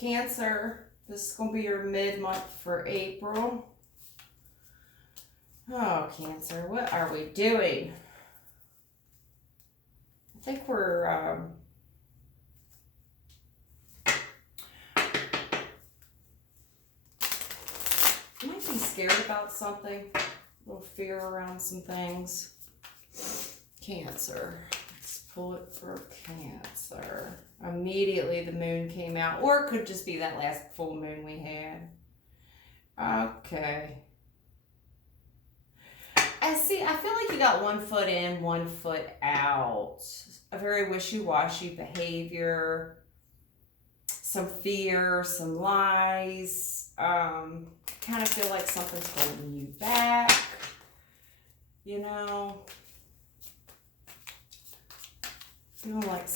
Cancer, this is going to be your mid-month for April. Oh, Cancer, what are we doing? I think we're might be scared about something. A little fear around some things. Cancer. Let's pull it for Cancer. Immediately the moon came out. Or it could just be that last full moon we had. Okay. I feel like you got 1 foot in, 1 foot out. A very wishy-washy behavior. Some fear, some lies. Kind of feel like something's holding you back. You know. Feeling like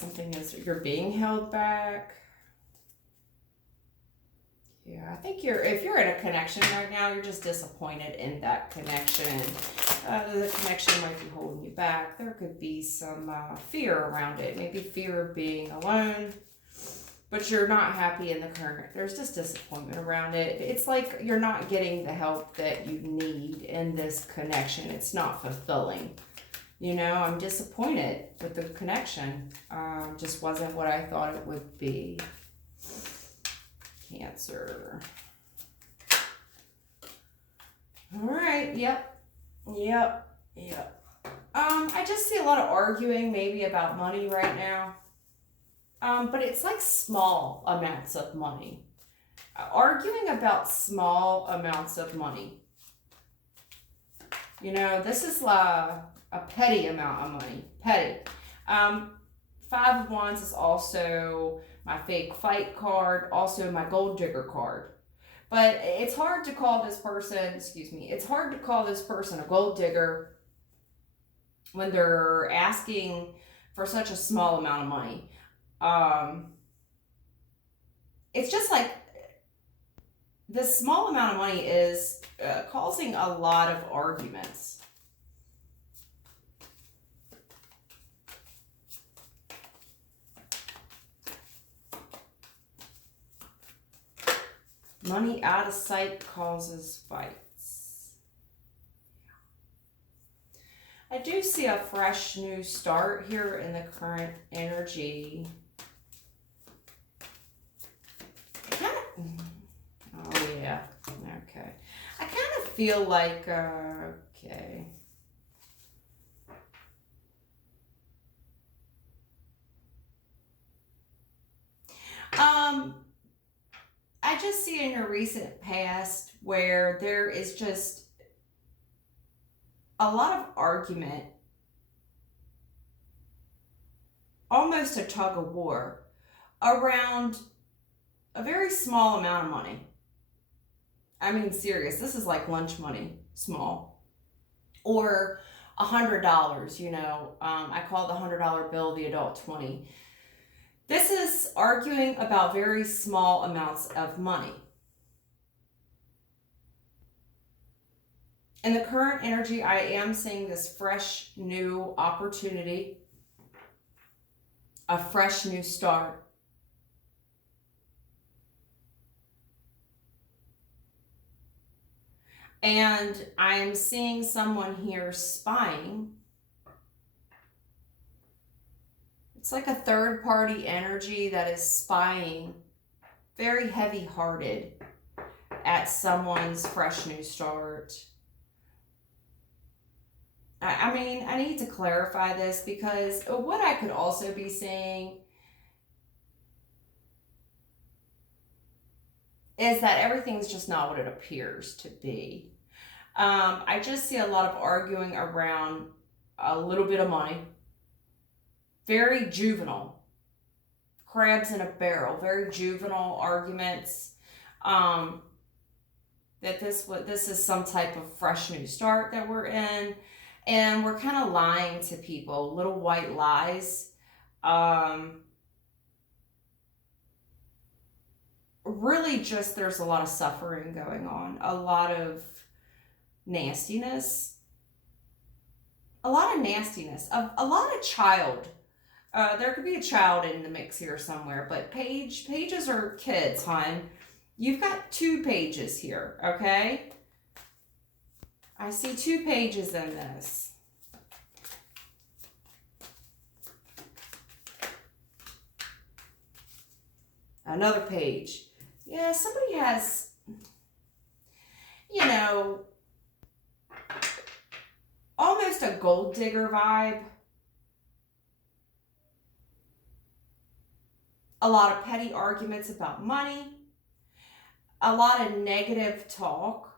you're being held back. Yeah, I think if you're in a connection right now, you're just disappointed in that connection. The connection might be holding you back. There could be some fear around it. Maybe fear of being alone. But you're not happy in the current. There's just disappointment around it. It's like you're not getting the help that you need in this connection. It's not fulfilling. You know, I'm disappointed with the connection. Just wasn't what I thought it would be. Cancer. All right. Yep. I just see a lot of arguing maybe about money right now. But it's like small amounts of money. Arguing about small amounts of money. You know, this is a petty amount of money. Petty. 5 of Wands is also my fake fight card. Also my gold digger card. But it's hard to call this person, it's hard to call this person a gold digger when they're asking for such a small amount of money. It's just like this small amount of money is causing a lot of arguments. Money out of sight causes fights. I do see a fresh new start here in the current energy. Oh yeah, okay. I kind of feel like, okay. I just see in your recent past where there is just a lot of argument, almost a tug of war, around a very small amount of money. I mean, serious. This is like lunch money, small. Or $100, you know. I call the $100 bill the adult 20. This is arguing about very small amounts of money. In the current energy, I am seeing this fresh new opportunity, a fresh new start. And I'm seeing someone here spying. It's like a third-party energy that is spying, very heavy-hearted, at someone's fresh new start. I mean, I need to clarify this because what I could also be saying is that everything's just not what it appears to be. I just see a lot of arguing around a little bit of money. Very juvenile. Crabs in a barrel. Very juvenile arguments. That this is some type of fresh new start that we're in. And we're kind of lying to people. Little white lies. Really just there's a lot of suffering going on. A lot of nastiness. A lot of nastiness. A lot of child There could be a child in the mix here somewhere, but pages are kids, hon. You've got 2 pages here, okay? I see 2 pages in this. Another page. Yeah, somebody has, you know, almost a gold digger vibe. A lot of petty arguments about money. A lot of negative talk.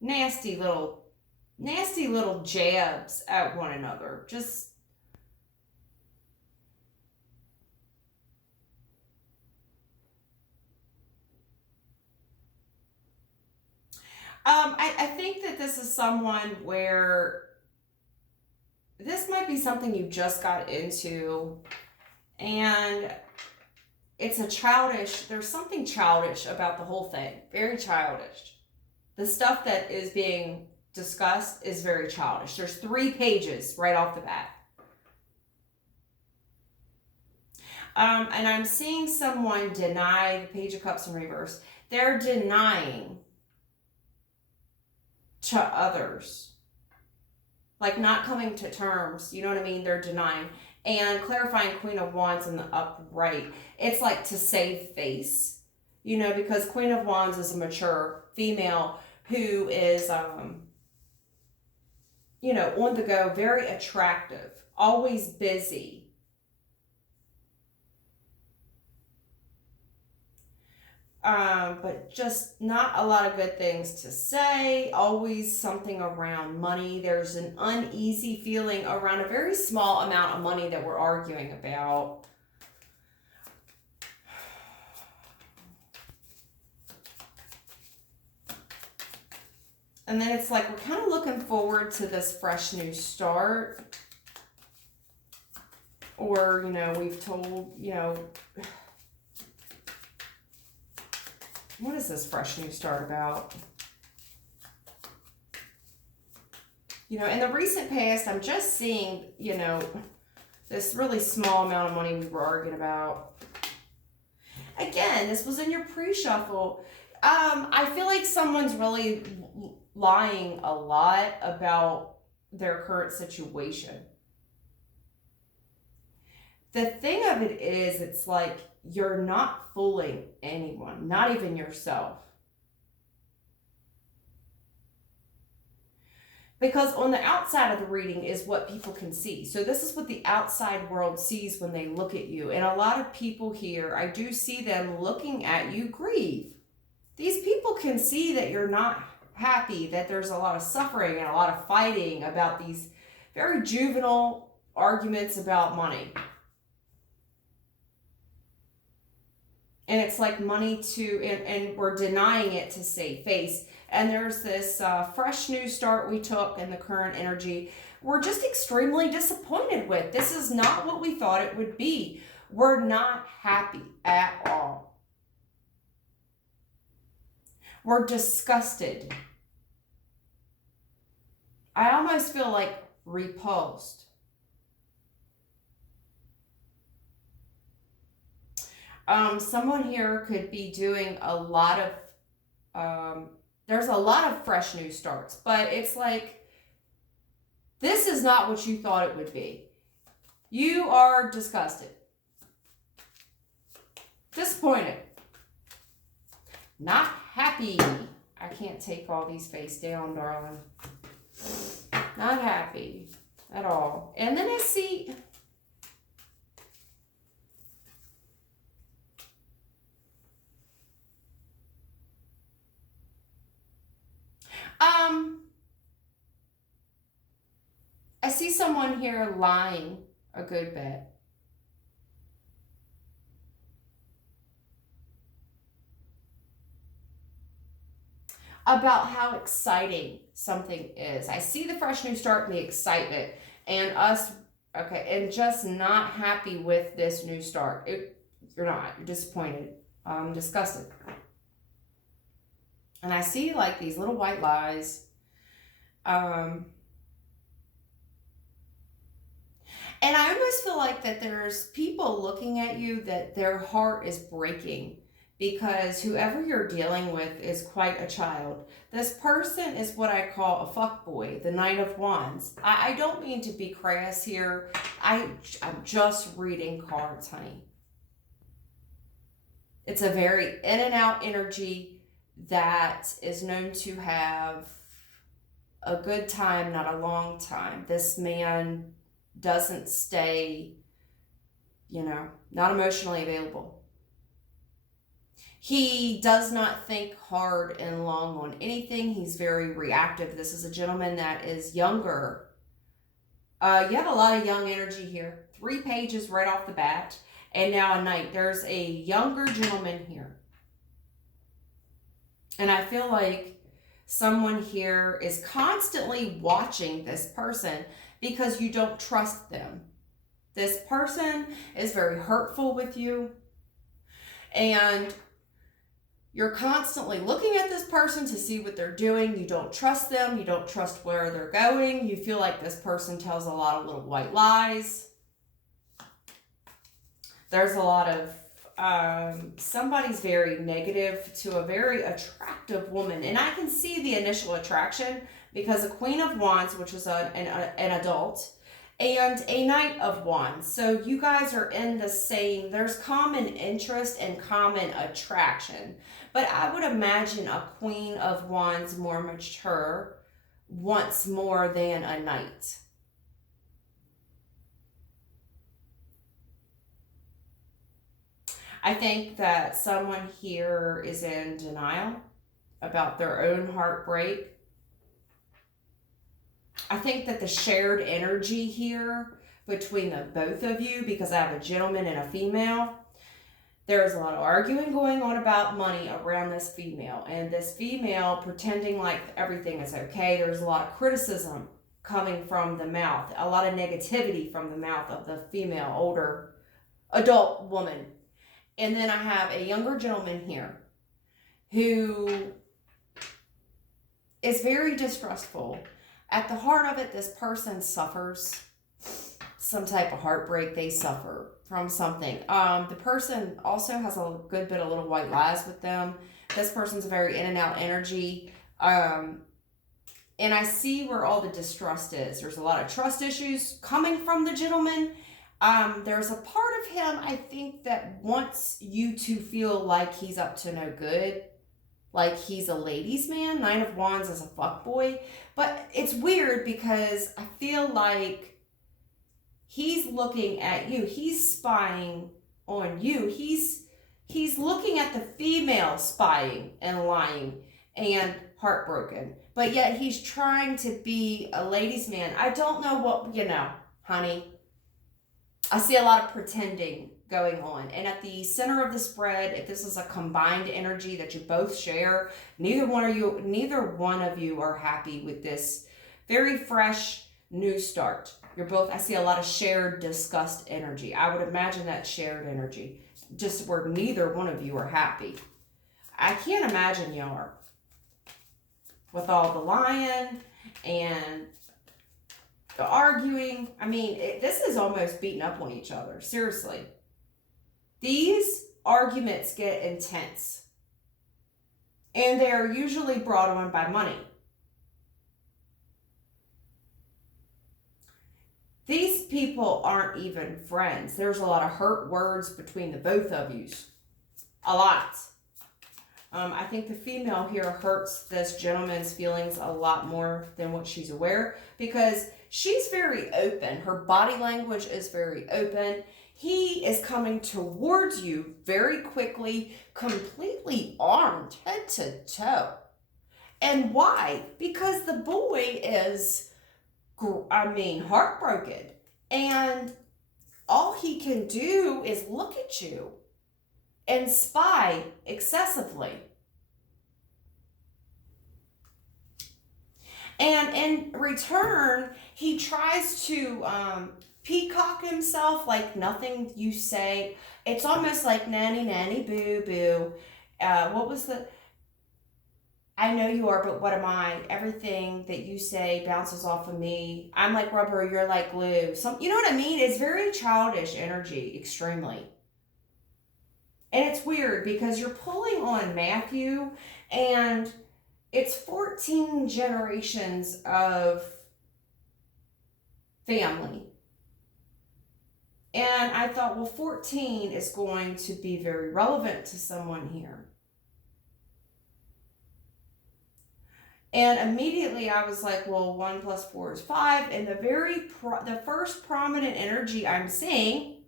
Nasty little jabs at one another. Just I think that this is someone where this might be something you just got into, and it's there's something childish about the whole thing. Very childish. The stuff that is being discussed is very childish. There's 3 pages right off the bat. And I'm seeing someone deny the Page of Cups in reverse. They're denying to others. Like not coming to terms. You know what I mean? They're denying. And clarifying Queen of Wands in the upright. It's like to save face. You know, because Queen of Wands is a mature female who is, you know, on the go, very attractive, always busy. But just not a lot of good things to say. Always something around money. There's an uneasy feeling around a very small amount of money that we're arguing about. And then it's like we're kind of looking forward to this fresh new start. Or, you know, we've told, you know, what is this fresh new start about? You know, in the recent past, I'm just seeing, you know, this really small amount of money we were arguing about. Again, this was in your pre-shuffle. I feel like someone's really lying a lot about their current situation. The thing of it is, it's like you're not fooling anyone, not even yourself. Because on the outside of the reading is what people can see. So this is what the outside world sees when they look at you. And a lot of people here, I do see them looking at you grieve. These people can see that you're not happy, that there's a lot of suffering and a lot of fighting about these very juvenile arguments about money. And it's like money and we're denying it to save face. And there's this fresh new start we took in the current energy. We're just extremely disappointed with. This is not what we thought it would be. We're not happy at all. We're disgusted. I almost feel like repulsed. Someone here could be doing a lot of, there's a lot of fresh new starts, but it's like, this is not what you thought it would be. You are disgusted. Disappointed. Not happy. I can't take all these face down, darling. Not happy at all. And then I see... I see someone here lying a good bit. About how exciting something is. I see the fresh new start and the excitement and us, okay, and just not happy with this new start. You're not. You're disappointed. Disgusted. And I see like these little white lies. And I almost feel like that there's people looking at you that their heart is breaking because whoever you're dealing with is quite a child. This person is what I call a fuckboy, the Knight of Wands. I don't mean to be crass here. I'm just reading cards, honey. It's a very in and out energy that is known to have a good time, not a long time. This man doesn't stay, not emotionally available. He does not think hard and long on anything. He's very reactive. This is a gentleman that is younger. You have a lot of young energy here. 3 pages right off the bat. And now a knight. There's a younger gentleman here. And I feel like someone here is constantly watching this person because you don't trust them. This person is very hurtful with you. And you're constantly looking at this person to see what they're doing. You don't trust them. You don't trust where they're going. You feel like this person tells a lot of little white lies. There's a lot of, somebody's very negative to a very attractive woman. And I can see the initial attraction because a Queen of Wands, which is an adult, and a Knight of Wands. So you guys are in the same, there's common interest and common attraction. But I would imagine a Queen of Wands more mature wants more than a Knight. I think that someone here is in denial about their own heartbreak. I think that the shared energy here between the both of you, because I have a gentleman and a female, there's a lot of arguing going on about money around this female. And this female pretending like everything is okay. There's a lot of criticism coming from the mouth. A lot of negativity from the mouth of the female, older, adult woman. And then I have a younger gentleman here who is very distrustful. At the heart of it, this person suffers some type of heartbreak. They suffer from something. The person also has a good bit of little white lies with them. This person's a very in and out energy. And I see where all the distrust is. There's a lot of trust issues coming from the gentleman. There's a part of him, I think, that wants you to feel like he's up to no good. Like he's a ladies' man. Nine of Wands is a fuckboy. But it's weird because I feel like he's looking at you. He's spying on you. He's looking at the female spying and lying and heartbroken. But yet he's trying to be a ladies' man. I don't know what, honey. I see a lot of pretending going on. And at the center of the spread, if this is a combined energy that you both share, neither one of you are happy with this very fresh new start. You're both, I see a lot of shared disgust energy. I would imagine that shared energy, just where neither one of you are happy. I can't imagine you are. With all the lying and the arguing, this is almost beating up on each other. Seriously. These arguments get intense. And they are usually brought on by money. These people aren't even friends. There's a lot of hurt words between the both of you. A lot. I think the female here hurts this gentleman's feelings a lot more than what she's aware, because she's very open. Her body language is very open. He is coming towards you very quickly, completely armed, head to toe. And why? Because the boy is, heartbroken. And all he can do is look at you and spy excessively. And in return, he tries to peacock himself like nothing you say. It's almost like nanny, nanny, boo, boo. What was the... I know you are, but what am I? Everything that you say bounces off of me. I'm like rubber, you're like glue. You know what I mean? It's very childish energy, extremely. And it's weird because you're pulling on Matthew, and it's 14 generations of family. And I thought, well, 14 is going to be very relevant to someone here. And immediately I was like, well, 1 plus 4 is 5. And the first prominent energy I'm seeing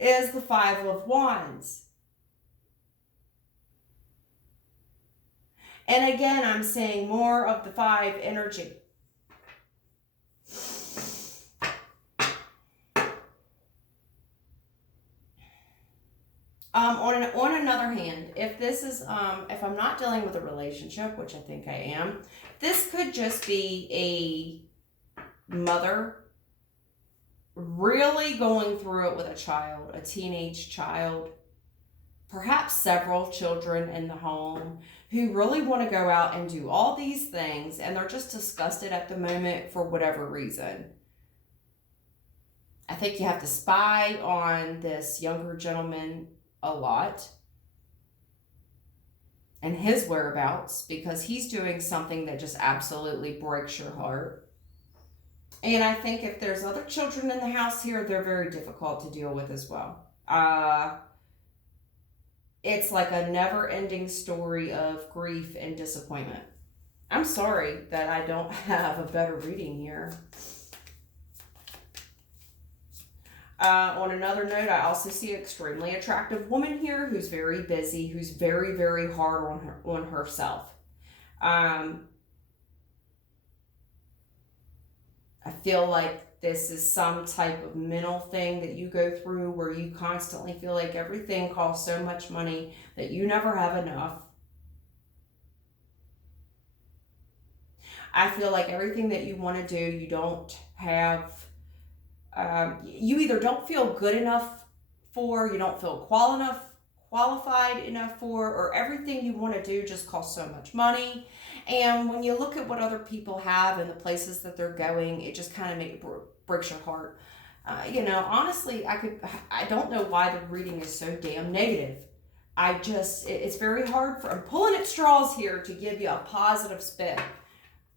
is the 5 of Wands. And again, I'm seeing more of the 5 energy. On another hand, if this is, if I'm not dealing with a relationship, which I think I am, this could just be a mother really going through it with a child, a teenage child, perhaps several children in the home who really want to go out and do all these things, and they're just disgusted at the moment for whatever reason. I think you have to spy on this younger gentleman a lot and his whereabouts, because he's doing something that just absolutely breaks your heart. And I think if there's other children in the house here, they're very difficult to deal with as well. It's like a never-ending story of grief and disappointment. I'm sorry that I don't have a better reading here. On another note, I also see an extremely attractive woman here who's very busy, who's very, very hard on herself. I feel like this is some type of mental thing that you go through where you constantly feel like everything costs so much money that you never have enough. I feel like everything that you want to do, you don't have. You either don't feel good enough for, you don't feel qualified enough for, or everything you want to do just costs so much money. And when you look at what other people have and the places that they're going, it just kind of breaks your heart. Honestly, I don't know why the reading is so damn negative. It's very hard I'm pulling at straws here to give you a positive spin.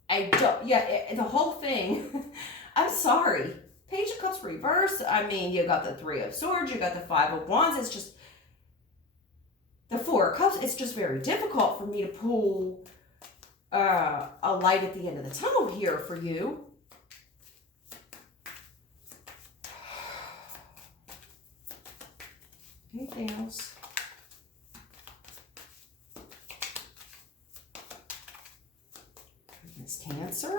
The whole thing, I'm sorry. Page of Cups reversed. I mean, you got the 3 of Swords, you got the 5 of Wands. It's just the 4 of Cups. It's just very difficult for me to pull a light at the end of the tunnel here for you. Anything else? It's Cancer.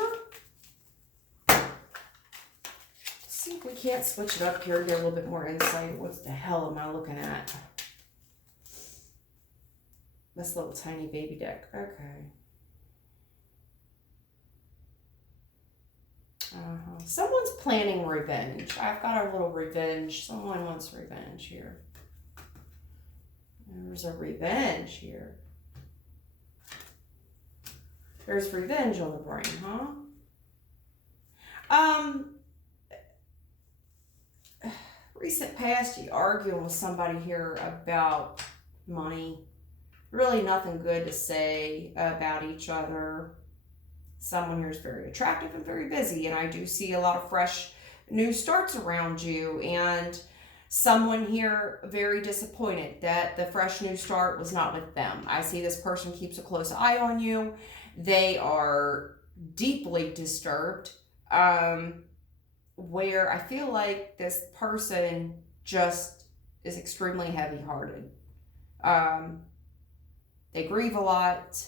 See if we can't switch it up here, get a little bit more insight. What the hell am I looking at? This little tiny baby deck. Okay. Someone's planning revenge. I've got a little revenge. Someone wants revenge here. There's a revenge here. There's revenge on the brain, huh? Recent past, you arguing with somebody here about money. Really nothing good to say about each other. Someone here is very attractive and very busy, and I do see a lot of fresh new starts around you, and someone here very disappointed that the fresh new start was not with them. I see this person keeps a close eye on you. They are deeply disturbed. Where I feel like this person just is extremely heavy-hearted. They grieve a lot.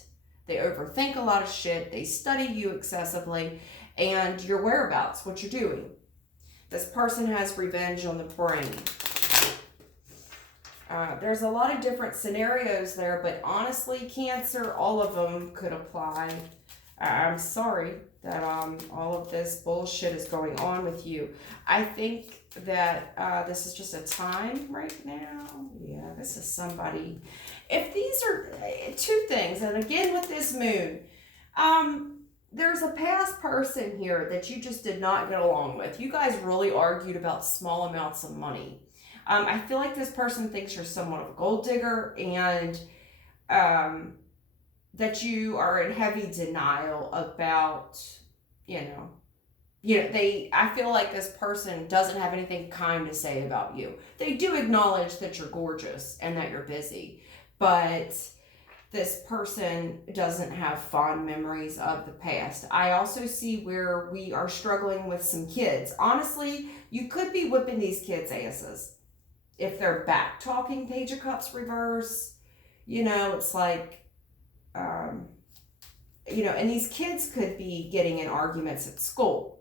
They overthink a lot of shit. They study you excessively. And your whereabouts, what you're doing. This person has revenge on the brain. There's a lot of different scenarios there, but honestly, Cancer, all of them could apply. I'm sorry that all of this bullshit is going on with you. I think that this is just a time right now. Yeah, this is somebody. If these are two things, and again with this moon, there's a past person here that you just did not get along with. You guys really argued about small amounts of money. I feel like this person thinks you're somewhat of a gold digger, and that you are in heavy denial about, I feel like this person doesn't have anything kind to say about you. They do acknowledge that you're gorgeous and that you're busy, but this person doesn't have fond memories of the past. I also see where we are struggling with some kids. Honestly, you could be whipping these kids' asses. If they're back talking Page of Cups reverse, it's like, and these kids could be getting in arguments at school.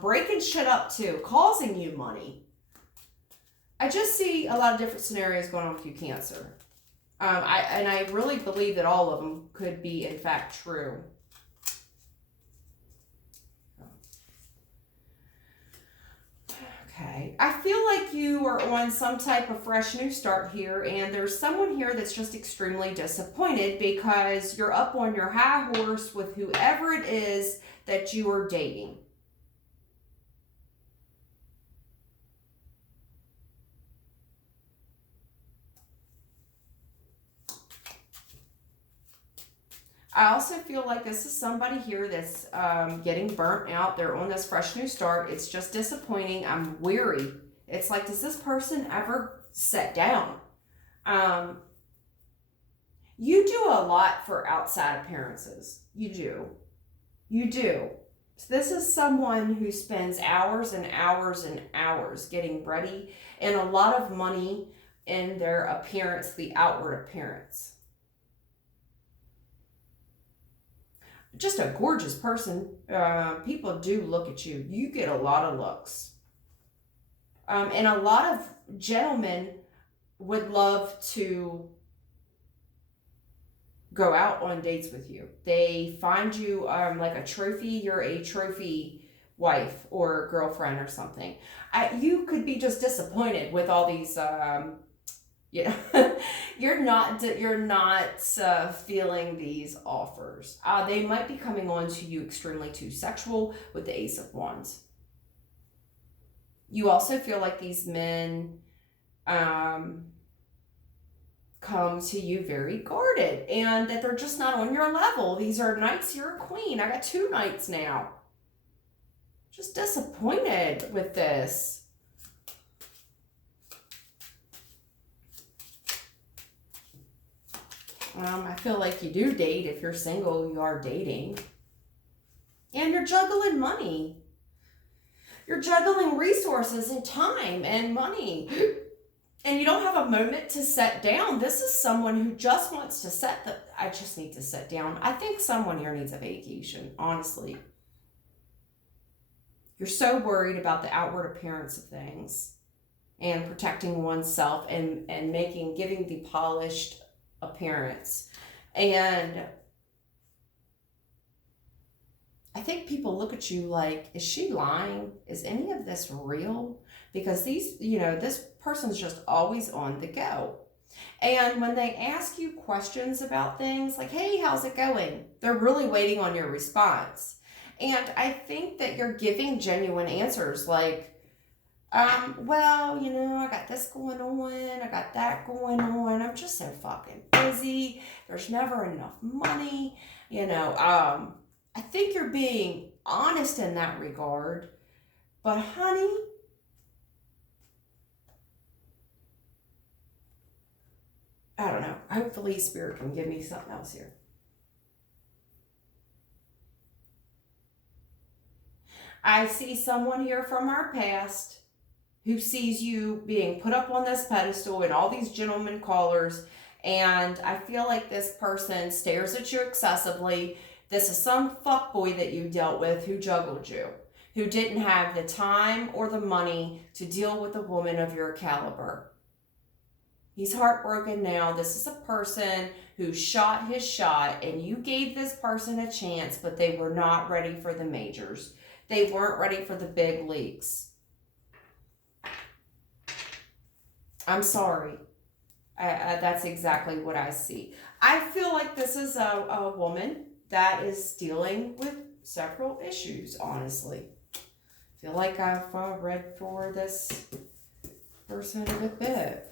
Breaking shit up too, causing you money. I just see a lot of different scenarios going on with you, Cancer. I really believe that all of them could be, in fact, true. Okay. I feel like you are on some type of fresh new start here, and there's someone here that's just extremely disappointed because you're up on your high horse with whoever it is that you are dating. I also feel like this is somebody here that's getting burnt out. They're on this fresh new start. It's just disappointing. I'm weary. It's like, does this person ever set down? You do a lot for outside appearances. You do. You do. So this is someone who spends hours and hours and hours getting ready and a lot of money in their appearance, the outward appearance. Just a gorgeous person. People do look at you. You get a lot of looks. And a lot of gentlemen would love to go out on dates with you. They find you like a trophy. You're a trophy wife or girlfriend or something. You could be just disappointed with all these you're not feeling these offers. They might be coming on to you extremely too sexual with the Ace of Wands. You also feel like these men come to you very guarded and that they're just not on your level. These are knights, you're a queen. I got 2 knights now. Just disappointed with this. I feel like you do date. If you're single, you are dating. And you're juggling money. You're juggling resources and time and money. And you don't have a moment to set down. This is someone who just wants to I just need to sit down. I think someone here needs a vacation, honestly. You're so worried about the outward appearance of things and protecting oneself and giving the polished appearance. And I think people look at you like, is she lying? Is any of this real? Because this person's just always on the go. And when they ask you questions about things like, hey, how's it going? They're really waiting on your response. And I think that you're giving genuine answers like, well, I got this going on, I got that going on, I'm just so fucking busy, there's never enough money, I think you're being honest in that regard, but honey, I don't know, hopefully Spirit can give me something else here. I see someone here from our past who sees you being put up on this pedestal and all these gentlemen callers, and I feel like this person stares at you excessively. This is some fuckboy that you dealt with who juggled you, who didn't have the time or the money to deal with a woman of your caliber. He's heartbroken now. This is a person who shot his shot, and you gave this person a chance, but they were not ready for the majors. They weren't ready for the big leagues. I'm sorry. That's exactly what I see. I feel like this is a woman that is dealing with several issues, honestly. I feel like I've read for this person a good bit.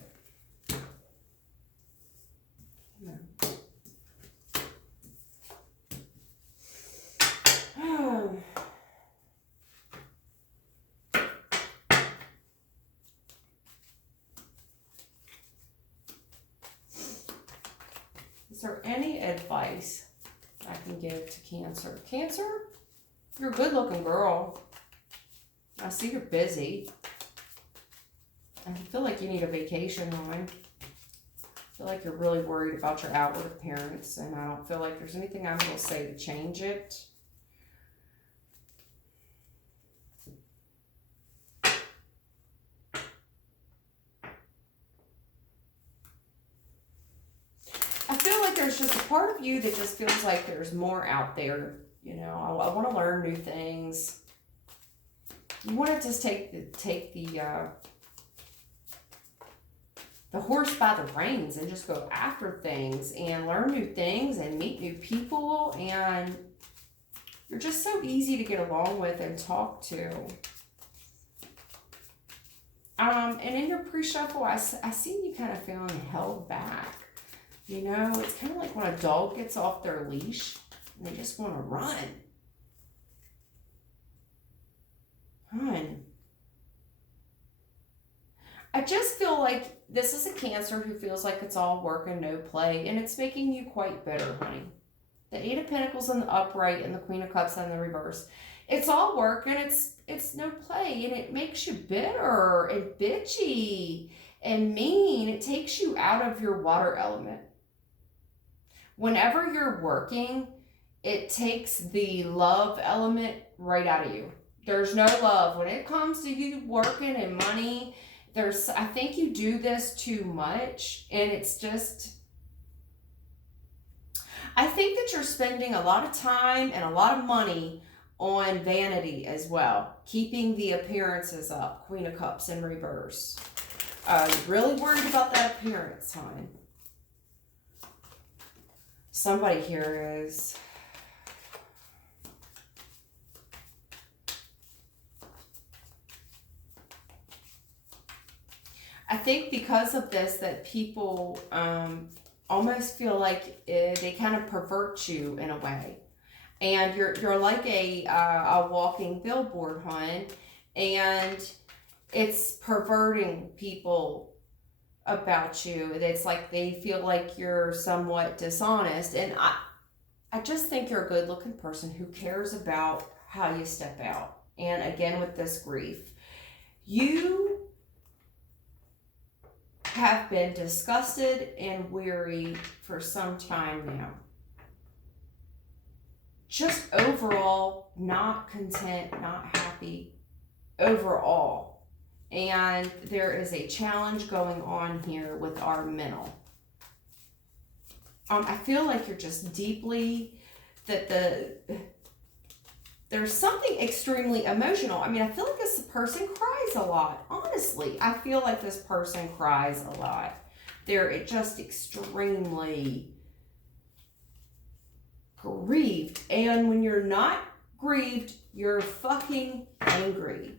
Is there any advice I can give to Cancer? Cancer, you're a good looking girl. I see you're busy. I feel like you need a vacation, Lauren. I feel like you're really worried about your outward appearance, and I don't feel like there's anything I'm going to say to change it. I feel like there's just a part of you that just feels like there's more out there. You know, I want to learn new things. You want to just take the horse by the reins and just go after things and learn new things and meet new people, and you're just so easy to get along with and talk to. And in your pre-shuffle, I see you kind of feeling held back. You know, it's kind of like when a dog gets off their leash and they just want to run. Hun. I just feel like this is a Cancer who feels like it's all work and no play, and it's making you quite bitter, honey. The Eight of Pentacles in the upright and the Queen of Cups in the reverse. It's all work and it's no play, and it makes you bitter and bitchy and mean. It takes you out of your water element. Whenever you're working, it takes the love element right out of you. There's no love. When it comes to you working and money, I think you do this too much, and it's just, I think that you're spending a lot of time and a lot of money on vanity as well, keeping the appearances up. Queen of Cups in reverse. Really worried about that appearance, hon. Somebody here is. I think because of this that people almost feel like they kind of pervert you in a way. And you're like a walking billboard, hon. And it's perverting people about you. It's like they feel like you're somewhat dishonest. And I just think you're a good looking person who cares about how you step out. And again, with this grief, you have been disgusted and weary for some time now. Just overall not content, not happy overall. And there is a challenge going on here with our mental. I feel like you're just deeply, there's something extremely emotional. I mean, I feel like this person cries a lot. Honestly, I feel like this person cries a lot. They're just extremely grieved. And when you're not grieved, you're fucking angry.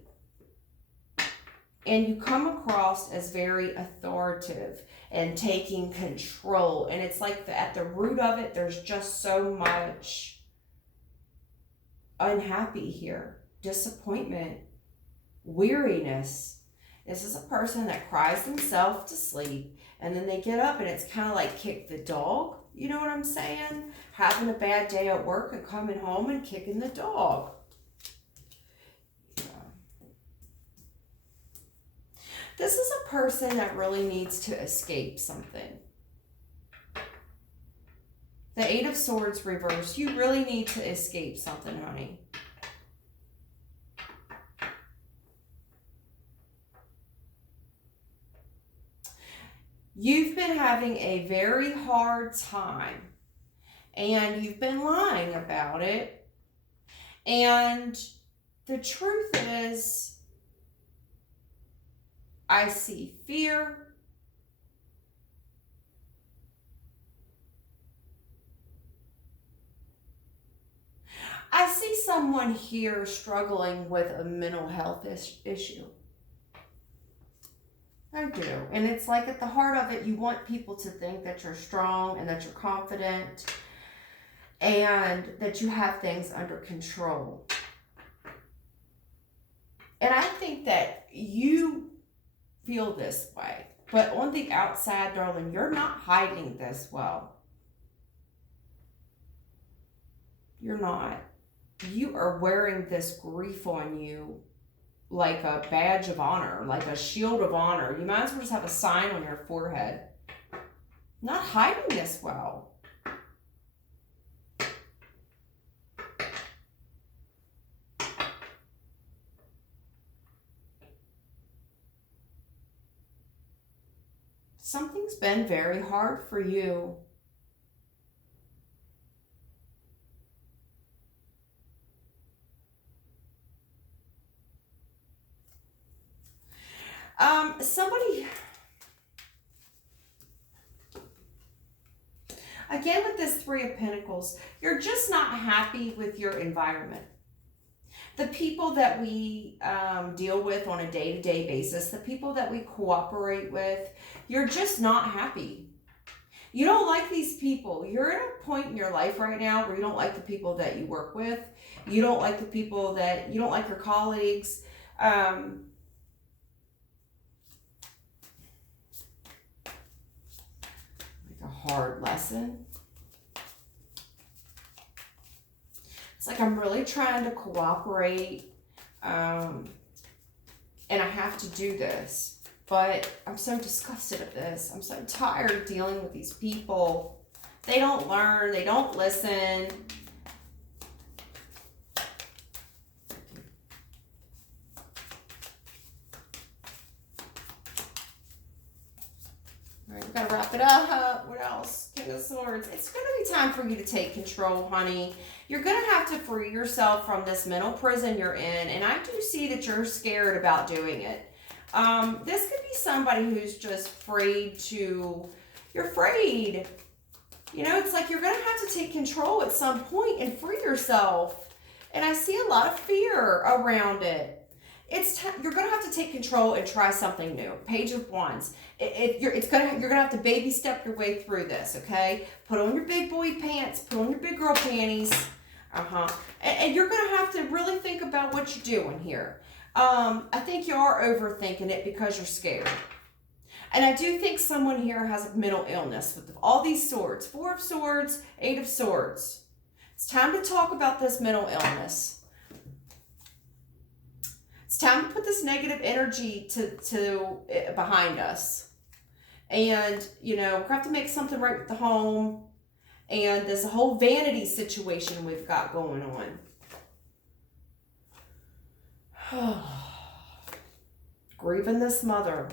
And you come across as very authoritative and taking control. And it's like at the root of it, there's just so much unhappy here. Disappointment. Weariness. This is a person that cries themselves to sleep. And then they get up and it's kind of like kick the dog. You know what I'm saying? Having a bad day at work and coming home and kicking the dog. This is a person that really needs to escape something. The Eight of Swords reversed. You really need to escape something, honey. You've been having a very hard time. And you've been lying about it. And the truth is, I see fear. someone here struggling with a mental health issue. I do. And it's like at the heart of it, you want people to think that you're strong and that you're confident and that you have things under control. And I think that you feel this way. But on the outside, darling, you're not hiding this well. You're not. You are wearing this grief on you like a badge of honor, like a shield of honor. You might as well just have a sign on your forehead. Not hiding this well. Something's been very hard for you. Somebody, again with this Three of Pentacles, you're just not happy with your environment. The people that we deal with on a day-to-day basis, the people that we cooperate with, you're just not happy. You don't like these people. You're at a point in your life right now where you don't like the people that you work with. You don't like the people that, you don't like your colleagues. Hard lesson. It's like I'm really trying to cooperate and I have to do this, but I'm so disgusted at this. I'm so tired of dealing with these people. They don't learn, they don't listen. Alright, we gotta wrap it up. What else? King of Swords. It's gonna be time for you to take control, honey. You're gonna have to free yourself from this mental prison you're in, and I do see that you're scared about doing it. This could be somebody who's just afraid to, you're afraid. You know, it's like you're gonna have to take control at some point and free yourself. And I see a lot of fear around it. You're gonna have to take control and try something new. Page of Wands. You're gonna have to baby step your way through this. Okay, put on your big boy pants, put on your big girl panties. And you're gonna have to really think about what you're doing here. I think you are overthinking it because you're scared. And I do think someone here has a mental illness with all these swords. Four of Swords, Eight of Swords. It's time to talk about this mental illness. It's time to put this negative energy to behind us. And, you know, we're going to have to make something right with the home. And there's a whole vanity situation we've got going on. Grieving this mother.